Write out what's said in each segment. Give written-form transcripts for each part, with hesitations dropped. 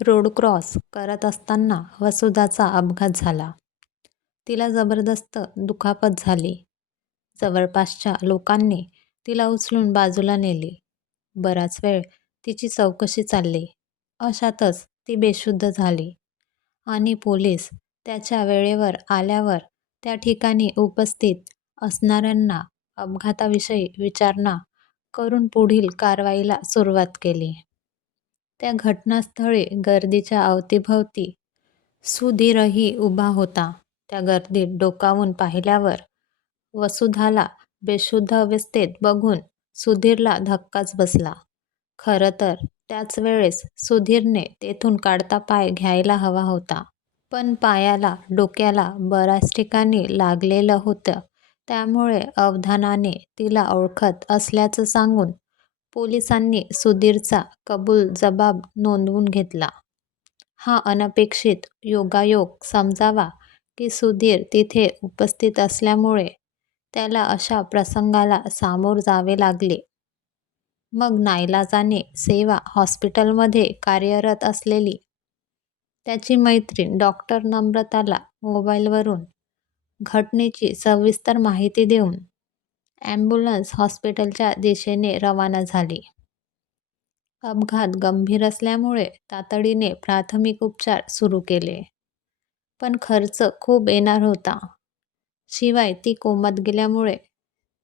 Road cross करत असताना वसुधाचा अपघात झाला. तिला जबरदस्त दुखापत झाली. जवळपासच्या लोकांनी तिला उचलून बाजूला नेली. बराच वेळ तिची चौकशी चालली. अशातच ती बेशुद्ध झाली आणि पोलीस त्याच्या वेळेवर आल्यावर त्या ठिकाणी उपस्थित असणाऱ्यांना अपघाताविषयी विचारणा करून पुढील कारवाईला सुरुवात केली. त्या घटनास्थळी गर्दीच्या अवतीभवती सुधीरही उभा होता. त्या गर्दीत डोकावून पाहिल्यावर वसुधाला बेशुद्ध अवस्थेत बघून सुधीरला धक्काच बसला. खरं तर त्याच वेळेस सुधीरने तेथून काढता पाय घ्यायला हवा होता. पण पायाला, डोक्याला बऱ्याच ठिकाणी लागलेलं होतं. त्यामुळे अवधानाने तिला ओळखत असल्याचं सांगून पोलिसांनी सुधीरचा कबूल जबाब नोंदवून घेतला. हा अनपेक्षित योगायोग समजावा की सुधीर तिथे उपस्थित असल्यामुळे त्याला अशा प्रसंगाला सामोर जावे लागले. मग नाईलाजाने सेवा हॉस्पिटलमध्ये कार्यरत असलेली त्याची मैत्रीण डॉक्टर नम्रताला मोबाईलवरून घटनेची सविस्तर माहिती देऊन ॲम्ब्युलन्स हॉस्पिटलच्या दिशेने रवाना झाली. अपघात गंभीर असल्यामुळे तातडीने प्राथमिक उपचार सुरू केले. पण खर्च खूप येणार होता. शिवाय ती कोमात गेल्यामुळे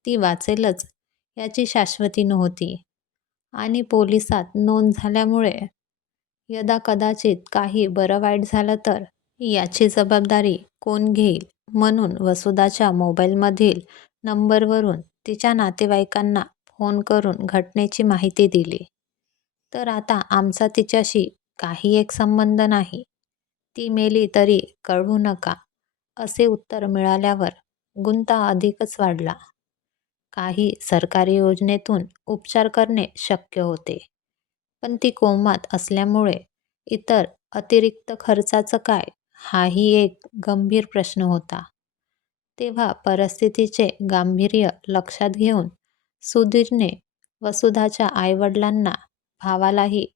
ती वाचेलच याची शाश्वती नव्हती. आणि पोलिसात नोंद झाल्यामुळे यदाकदाचित काही बरं वाईट झालं तर याची जबाबदारी कोण घेईल, म्हणून वसुधाच्या मोबाईलमधील नंबरवरून तिच्या नातेवाईकांना फोन करून घटनेची माहिती दिली. तर आता आमचा तिच्याशी काही एक संबंध नाही. ती मेली तरी कळवू नका, असे उत्तर मिळाल्यावर गुंता अधिकच वाढला. काही सरकारी योजनेतून उपचार करणे शक्य होते. पण ती कोमात असल्यामुळे इतर अतिरिक्त खर्चाचं काय, हाही एक गंभीर प्रश्न होता. तेव्हा परिस्थितीचे गांभीर्य लक्षात घेऊन सुधीरने वसुधाच्या आईवडिलांना, भावालाही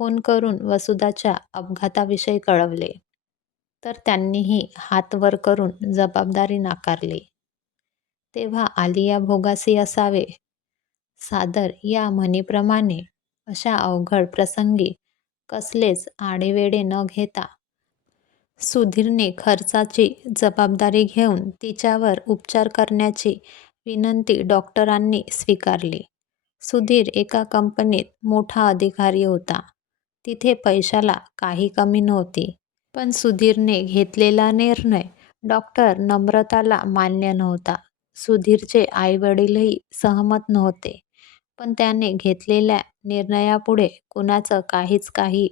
फोन करून वसुधाच्या अपघाताविषयी कळवले. तर त्यांनीही हात वर करून जबाबदारी नाकारली. तेव्हा आलिया भोगासी असावे. सादर या म्हणीप्रमाणे अशा अवघड प्रसंगी कसलेच आढेवेढे न घेता सुधीरने खर्चाची जबाबदारी घेऊन तिच्यावर उपचार करण्याची विनंती डॉक्टरांनी स्वीकारली. सुधीर एका कंपनीत मोठा अधिकारी होता. तिथे पैशाला काही कमी नव्हती. पण सुधीरने घेतलेला निर्णय डॉक्टर नम्रताला मान्य नव्हता. सुधीरचे आईवडीलही सहमत नव्हते. पण त्याने घेतलेल्या निर्णयापुढे कुणाचं काही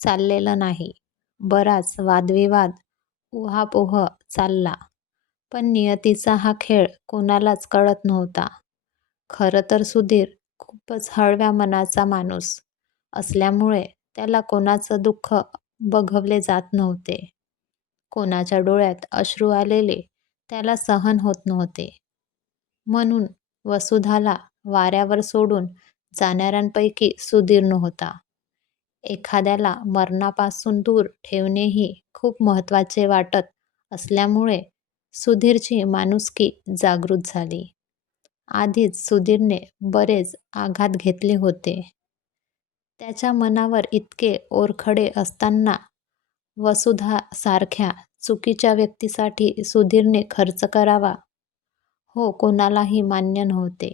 चाललेलं नाही. बराच वादविवाद, उहापोह चालला. पण नियतीचा हा खेळ कोणालाच कळत नव्हता. खरं तर सुधीर खूपच हळव्या मनाचा माणूस असल्यामुळे त्याला कोणाचं दुःख बघवले जात नव्हते. कोणाच्या डोळ्यात अश्रू आलेले त्याला सहन होत नव्हते. म्हणून वसुधाला वाऱ्यावर सोडून जाणाऱ्यांपैकी सुधीर नव्हता. एखाद्याला मरणापासून दूर ठेवणेही खूप महत्त्वाचे वाटत असल्यामुळे सुधीरची माणुसकी जागृत झाली. आधीच सुधीरने बरेच आघात घेतले होते. त्याच्या मनावर इतके ओरखडे असताना वसुधासारख्या चुकीच्या व्यक्तीसाठी सुधीरने खर्च करावा, हो कोणालाही मान्य नव्हते.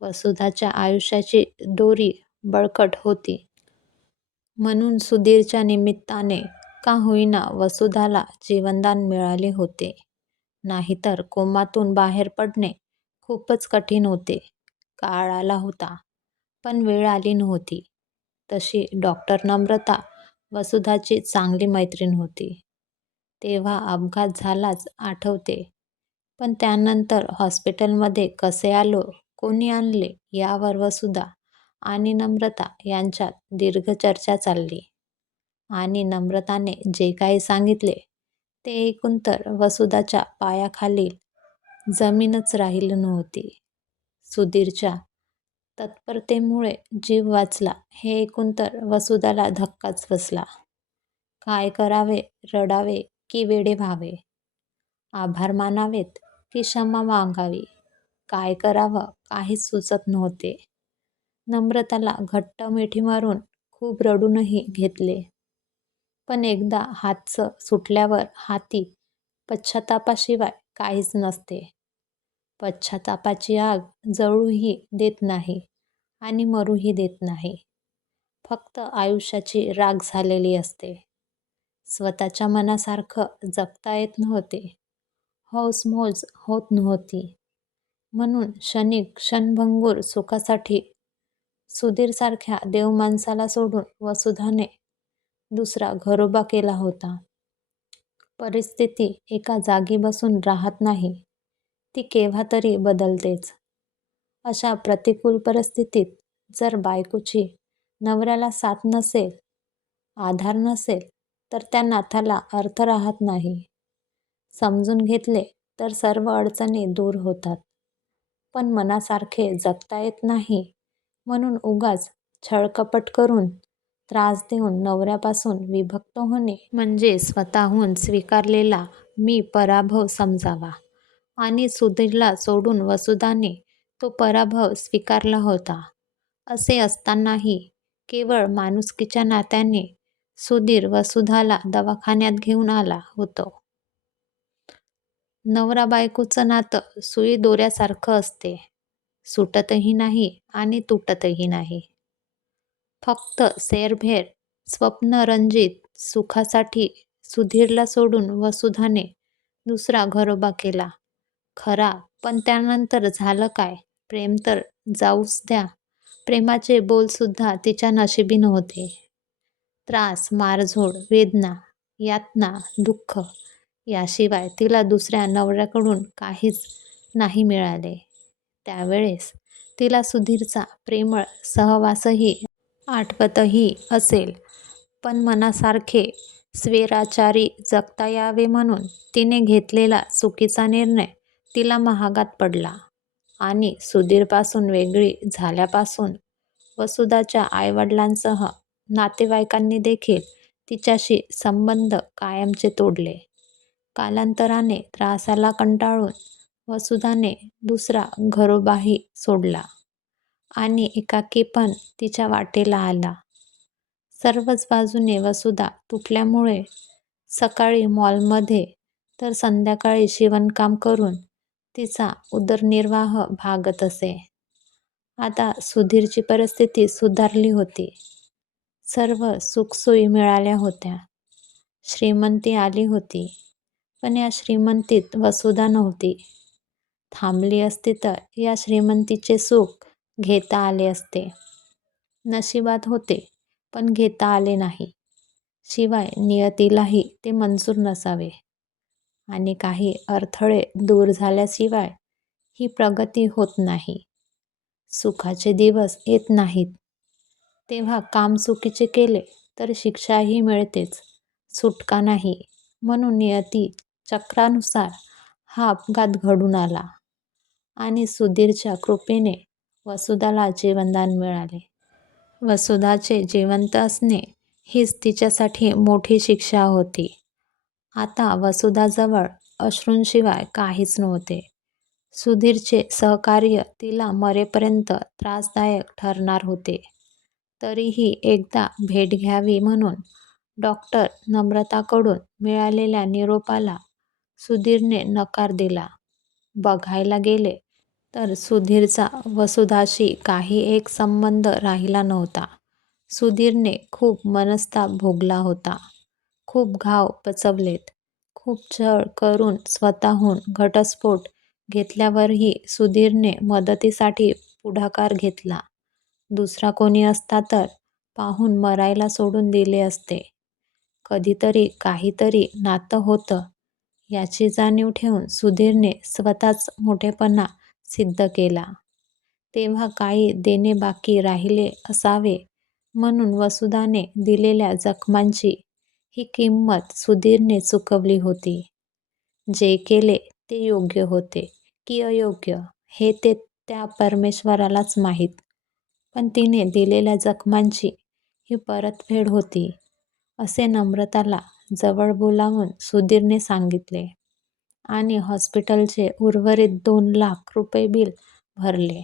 वसुधाच्या आयुष्याची दोरी बळकट होती. म्हणून सुधीरच्या निमित्ताने का होईना वसुधाला जीवनदान मिळाले होते. नाहीतर कोमातून बाहेर पडणे खूपच कठीण होते. काळ आला होता, पण वेळ आली नव्हती. तशी डॉक्टर नम्रता वसुधाची चांगली मैत्रीण होती. तेव्हा अपघात झालाच आठवते. पण त्यानंतर हॉस्पिटलमध्ये कसे आलो, कोणी आणले, यावर वसुधा आणि नम्रता यांच्यात दीर्घ चर्चा चालली. आणि नम्रताने जे काही सांगितले ते ऐकून तर वसुधाच्या पायाखालील जमीनच राहिली नव्हती. सुधीरच्या तत्परतेमुळे जीव वाचला हे ऐकून तर वसुधाला धक्काच बसला. काय करावे, रडावे की वेडे व्हावे? आभार मानावेत की क्षमा मागावी? काय करावं काहीच सुचत नव्हते. नम्रताला घट्ट मिठी मारून खूप रडूनही घेतले. पण एकदा हातचं सुटल्यावर हाती पश्चातापाशिवाय काहीच नसते. पश्चातापाची आग जळूही देत नाही आणि मरूही देत नाही. फक्त आयुष्याची राख झालेली असते. स्वतःच्या मनासारखं जगता येत नव्हते. हौसमौज होत नव्हती. म्हणून क्षणिक क्षणभंगूर सुखासाठी सुधीरसारख्या देवमाणसाला सोडून वसुधाने दुसरा घरोबा केला होता. परिस्थिती एका जागी बसून राहत नाही. ती केव्हा तरी बदलतेच. अशा प्रतिकूल परिस्थितीत जर बायकोची नवऱ्याला साथ नसेल, आधार नसेल, तर त्या नाथाला अर्थ राहत नाही. समजून घेतले तर सर्व अडचणी दूर होतात. पण मनासारखे जगता येत नाही म्हणून उगाच छळकपट करून, त्रास देऊन नवऱ्यापासून विभक्त होणे म्हणजे स्वतःहून स्वीकारलेला मी पराभव समजावा. आणि सुधीरला सोडून वसुधाने तो पराभव स्वीकारला होता. असे असतानाही केवळ माणुसकीच्या नात्याने सुधीर वसुधाला दवाखान्यात घेऊन आला होता. नवरा बायकोचं नातं सुई दोऱ्यासारखं असते. सुटतही नाही आणि तुटतही नाही. फक्त सैरभैर स्वप्नरंजित सुखासाठी सुधीरला सोडून वसुधाने दुसरा घरोबा केला. खरा, पण त्यानंतर झालं काय? प्रेम तर जाऊच द्या. प्रेमाचे बोलसुद्धा तिच्या नशिबी नव्हते. त्रास, मारझोड, वेदना, यातना, दुःख याशिवाय तिला दुसऱ्या नवऱ्याकडून काहीच नाही मिळाले. त्यावेळेस तिला सुधीरचा प्रेमळ सहवासही आठवतही असेल. पण मनासारखे स्वैराचारी जगता यावे म्हणून तिने घेतलेला चुकीचा निर्णय तिला महागात पडला. आणि सुधीरपासून वेगळी झाल्यापासून वसुधाच्या आईवडिलांसह नातेवाईकांनी देखील तिच्याशी संबंध कायमचे तोडले. कालांतराने त्रासाला कंटाळून वसुधाने दुसरा घरोबाही सोडला आणि एकाकीपण तिच्या वाटेला आला. सर्वच बाजूने वसुधा तुटल्यामुळे सकाळी मॉलमध्ये तर संध्याकाळी शिवणकाम करून तिचा उदरनिर्वाह भागत असे. आता सुधीरची परिस्थिती सुधारली होती. सर्व सुखसोयी मिळाल्या होत्या. श्रीमंती आली होती. पण या श्रीमंतीत वसुधा नव्हती. थांबली असती तर या श्रीमंतीचे सुख घेता आले असते. नशिबात होते, पण घेता आले नाही. शिवाय नियतीलाही ते मंजूर नसावे. आणि काही अडथळे दूर झाल्याशिवाय ही प्रगती होत नाही. सुखाचे दिवस येत नाहीत. तेव्हा काम चुकीचे केले तर शिक्षाही मिळतेच, सुटका नाही. म्हणून नियती चक्रानुसार हा अपघात घडून आला आणि सुधीरच्या कृपेने वसुधाला जीवनदान मिळाले. वसुधाचे जिवंत असणे हीच तिच्यासाठी मोठी शिक्षा होती. आता वसुधाजवळ अश्रूंशिवाय काहीच नव्हते. सुधीरचे सहकार्य तिला मरेपर्यंत त्रासदायक ठरणार होते. तरीही एकदा भेट घ्यावी म्हणून डॉक्टर नम्रताकडून मिळालेल्या निरोपाला सुधीरने नकार दिला. बघायला गेले तर सुधीरचा वसुधाशी काही एक संबंध राहिला नव्हता. सुधीरने खूप मनस्ताप भोगला होता. खूप घाव पचवलेत. खूप छळ करून स्वतःहून घटस्फोट घेतल्यावरही सुधीरने मदतीसाठी पुढाकार घेतला. दुसरा कोणी असता तर पाहून मरायला सोडून दिले असते. कधीतरी काहीतरी नातं होतं याची जाणीव ठेवून सुधीरने स्वतःच मोठेपणा सिद्ध केला. तेव्हा काही देणे बाकी राहिले असावे म्हणून वसुधाने दिलेल्या जखमांची ही किंमत सुधीरने चुकवली होती. जे केले ते योग्य होते की अयोग्य हे ते त्या परमेश्वरालाच माहीत. पण तिने दिलेल्या जखमांची ही परतफेड होती, असे नम्रताला जवळ बोलावून सुधीरने सांगितले आणि हॉस्पिटलचे उर्वरित 2 लाख रुपये बिल भरले.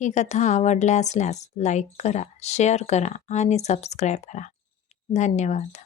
ही कथा आवडली असल्यास लाईक करा, शेअर करा आणि सबस्क्राईब करा. धन्यवाद.